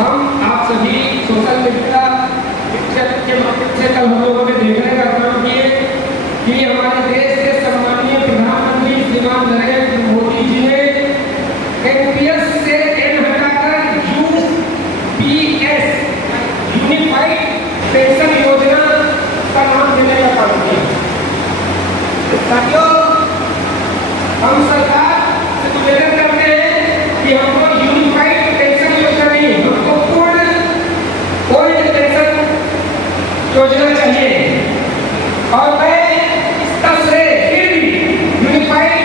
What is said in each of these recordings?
हम आप सभी सोशल मीडिया के माध्यम से कल हम लोगों ने देखने का काम किए कि हमारे देश के सम्मानीय प्रधानमंत्री श्रीमान नरेंद्र मोदी जी ने एनपीएस से एन हटाकर यूपीएस यूनिफाइड पेंशन योजना का नाम देने का काम किया। साथियों, हम सरकार से निवेदन करते हैं कि हमको यूनिफाइड पेंशन योजना नहीं, हमको पूर्ण ओल्ड पेंशन योजना चाहिए। और मैं इसका श्रेय फिर भी यूनिफाइड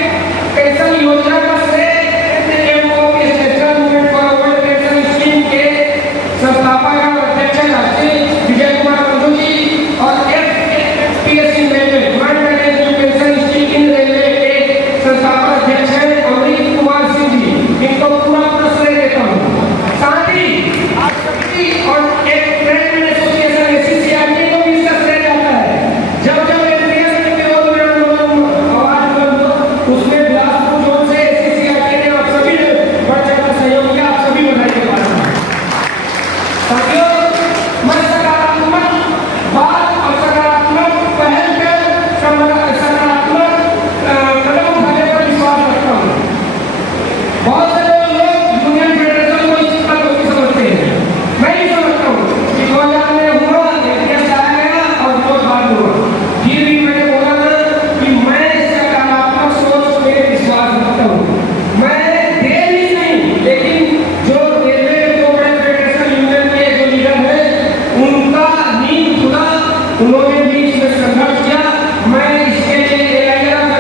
पेंशन योजना का श्रेय national movement for old pension scheme के संस्थापक और अध्यक्ष राष्ट्रीय विजय कुमार बंधु जी और FPSC railway pension scheme in railway के संस्थापक अध्यक्ष हैं अमरीक कुमार सिंह जी, इनको पूरा श्रेय देता हूँ। साथ ही आप सभी और एक ट्रेड एसोसिएशन एसीसीआईटी को भी इसका श्रेय जाता है। जब जब एनपीएस के विरोध में आंदोलन आवाज बुलंद हो, उसमें बिलासपुर जोन से एसीसीआईटी ने आप सभी ने बढ़ चढ़कर सहयोग किया। आप सभी बधाई के पात्र हैं। साथियों, मैं सकारात्मक बात और सकारात्मक पहल पे सकारात्मक कदम उठाने पर विश्वास रखता हूँ। बहुत सारे लोग यूनियन फेडरेशन को इस बात को समझते हैं, मैं नहीं समझता हूँ कि 2000 में हुआ, एनपीएस आया गया और बहुत बात हुआ। फिर भी मैंने बोला था कि मैं सकारात्मक सोच पे विश्वास रखता हूँ। मैं देश ही नहीं, लेकिन जो रेलवे के दो बड़े फेडरेशन यूनियन के जो लीडर हैं, उनका नींव खुला, उन्होंने भी इसमें संघर्ष किया। मैं इसके लिए एआईआर का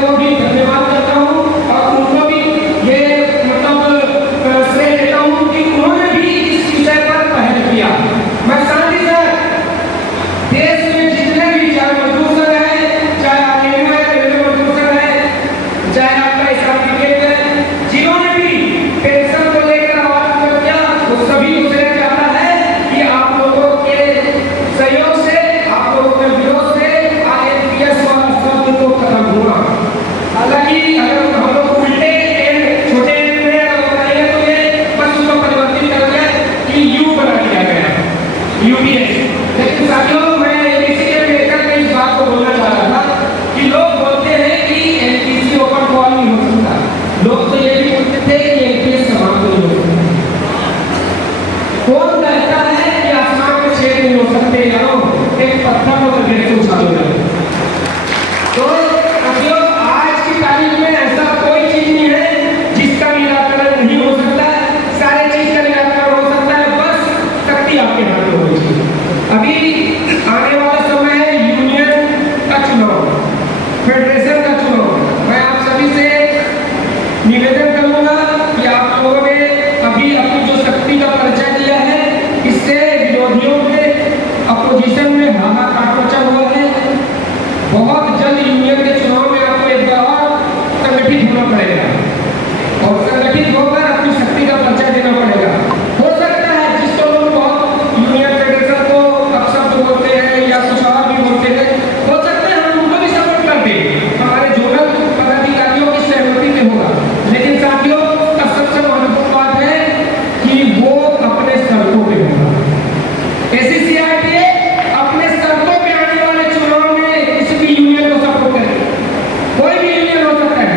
को भी धन्यवाद करता हूँ और उनको भी ये मतलब श्रेय देता हूँ कि उन्होंने भी इस विषय पर पहल किया। मैं साथ ही साथ देश में जितने भी चाहे मजदूर संघ है, चाहे आरएनयू है, रेलवे मजदूर संघ है, चाहे आपका स्काउट है, जिन्होंने भी पेंशन को लेकर आवाज बुलंद किया, वो सभी को श्रेय जाता है कि आप लोगों के सहयोग से, आप लोगों के विरोध से आज एनपीएस वाला शब्द तो खत्म हुआ। हालांकि अगर हम लोग उल्टे छोटे में बताएंगे तो ये बस उसको परिवर्तित कर दिया कि यू बना दिया गया यूपीएस। लेकिन साथियों, मैं इसी के लेकर के इस बात को बोलना चाह रहा था कि लोग बोलते हैं कि एनपीसी ओपन फॉर नहीं हो सकता। लोग तो ये भी बोलते थे कि एनपीएस समाप्त नहीं हो सकता। कौन कहता है कि आसमान में छेद नहीं हो सकते? यारो, एक पत्थर को गिर के उछाल दो। तो साथियों, आज की तारीख में ऐसा कोई चीज नहीं है जिसका निराकरण नहीं हो सकता। सारे चीज का निराकरण हो सकता है, बस शक्ति आपके हाथ में होनी चाहिए। अभी आने वाला समय है यूनियन का चुनाव, फेडरेशन का चुनाव। मैं आप सभी से निवेदन करूंगा कि आप लोगों ने अभी अपनी जो शक्ति का परिचय दिया है, इससे विरोधियों के अपोजिशन में हाहाकार मचा हुआ है। बहुत जल्द यूनियन के चुनाव में आपको एक बार और संगठित होना पड़ेगा और संगठित होकर अपनी शक्ति का परिचय देना पड़ेगा। हो सकता है जिसको लोग बहुत यूनियन फेडरेशन को अपशब्द बोलते हैं या कुछ और भी बोलते हैं, हो सकता है हम उनको भी सपोर्ट कर दें, हमारे जोनल पदाधिकारियों की सहमति में होगा। लेकिन साथियों, सबसे महत्वपूर्ण बात है कि वो अपने शर्तों पे होगा। एसीसीआईटी अपने शर्तों पे आने वाले चुनाव में किसी भी यूनियन को सपोर्ट करें। कोई भी यूनियन हो सकता है,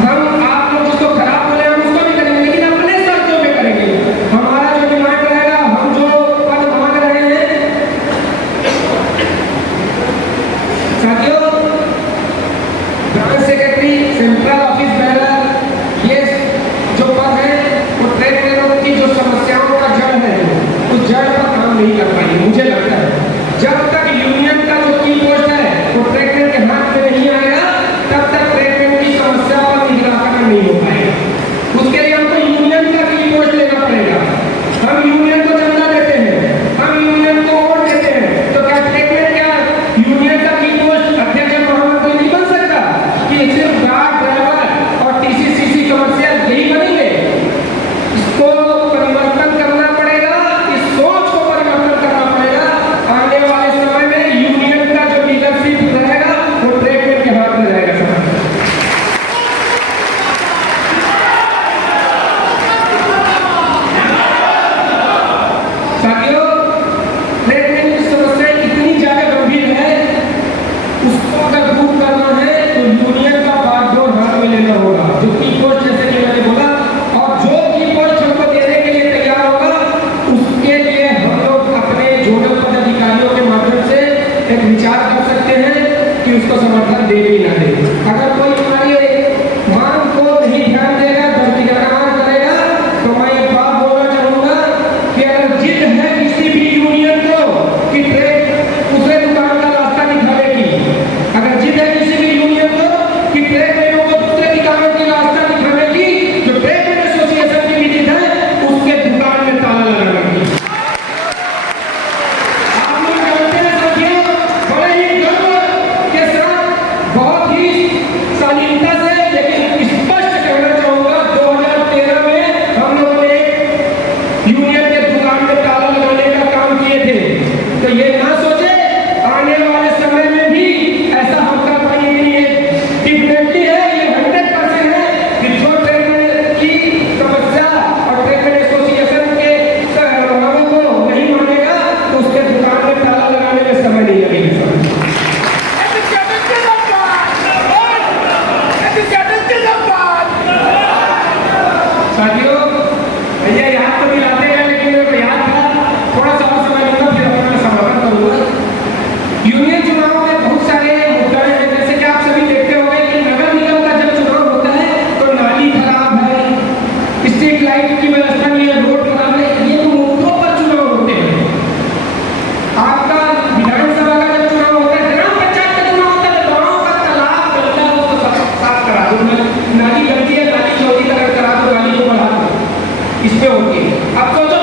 हम आप लोग जिसको खराब बोले हम उसको भी करेंगे, लेकिन अपने शर्तों पे करेंगे। हमारा जो डिमांड रहेगा, हम जो पद मांग रहे हैं, साथियों, branch secretary, central office banner, ये जो पद है वो ट्रेड यूनियन की जो समस्याओं का जड़ है, उस जड़ पर काम नहीं कर पाएंगे। मुझे लगता है जब तक यूनियन का जो की पोस्ट है वो ट्रेड यूनियन के हाथ में नहीं आएगा, तब तक ट्रेड यूनियन की समस्या पर निराकरण नहीं हो पाएगा। उसके लिए हमको यूनियन का की पोस्ट लेना पड़ेगा। हम यूनियन को चंदा देते हैं, हम यूनियन को वोट देते हैं, तो क्या ट्रेड यूनियन क्या यूनियन का की पोस्ट अध्यक्ष महामंत्री नहीं बन सकता कि सिर्फ गार्ड, ड्राइवर और टीसीसीसी कमर्शियल यही बनेंगे? इसको परिवर्तन करना पड़ेगा, इस सोच को परिवर्तन करना पड़ेगा विचार कर सकते हैं कि उसको समर्थन दे भी ना दे। अगर कोई हमारी मांग को नहीं ध्यान देगा, दरकिनार करेगा, तो मैं एक बात बोलना चाहूंगा कि अगर जिद है किसी भी यूनियन को कि ट्रेड उसे दुकान का रास्ता दिखावेगी, अगर जिद है किसी भी यूनियन को कि ट्रेड यूनियन को दूसरे दुकान की रास्ता दिखावेगी, जो ट्रेड एसोसिएशन की भी जिद है उसके दुकान में ताला लगाएगी। आप लोग जानते हैं साथियों, बड़े ही गर्व के साथ, बहुत ही शालीनता से, लेकिन स्पष्ट कहना चाहूंगा 2013 में हम लोगों ने यूनियन के दुकान में ताला लगाने का काम किए थे। तो ये ना सोचे आने वाले समय में भी ऐसा हम कर पाएंगे, ये डेफिनेटली है, ये 100% है कि जो ट्रेड की समस्या और ट्रेड एसोसिएशन के मांगों को नहीं मानेगा तो उसके दुकान में ताला लगाने में समय नहीं लगेगा। साथियों, ये याद तो दिलाते हैं, लेकिन मेरे को याद था, थोड़ा सा और समय लूंगा, फिर अपना समापन करूंगा। यूनियन चुनाव में बहुत सारे मुद्दे हैं, जैसे कि आप सभी देखते होंगे कि नगर निगम का जब चुनाव होता है तो नाली खराब है, स्ट्रीट लाइट की व्यवस्था नहीं है, रोड खराब है, ये तो मुद्दों पर चुनाव होते हैं। आपका विधानसभा का जब चुनाव होता है, ग्राम पंचायत का चुनाव होता है, गाँव का तालाब गंदा हो तो साफ करा दो, नाली गंदी है, नाली चौड़ी करा दो, नाली को बढ़ा दो, इसमें होती है। अब सोचो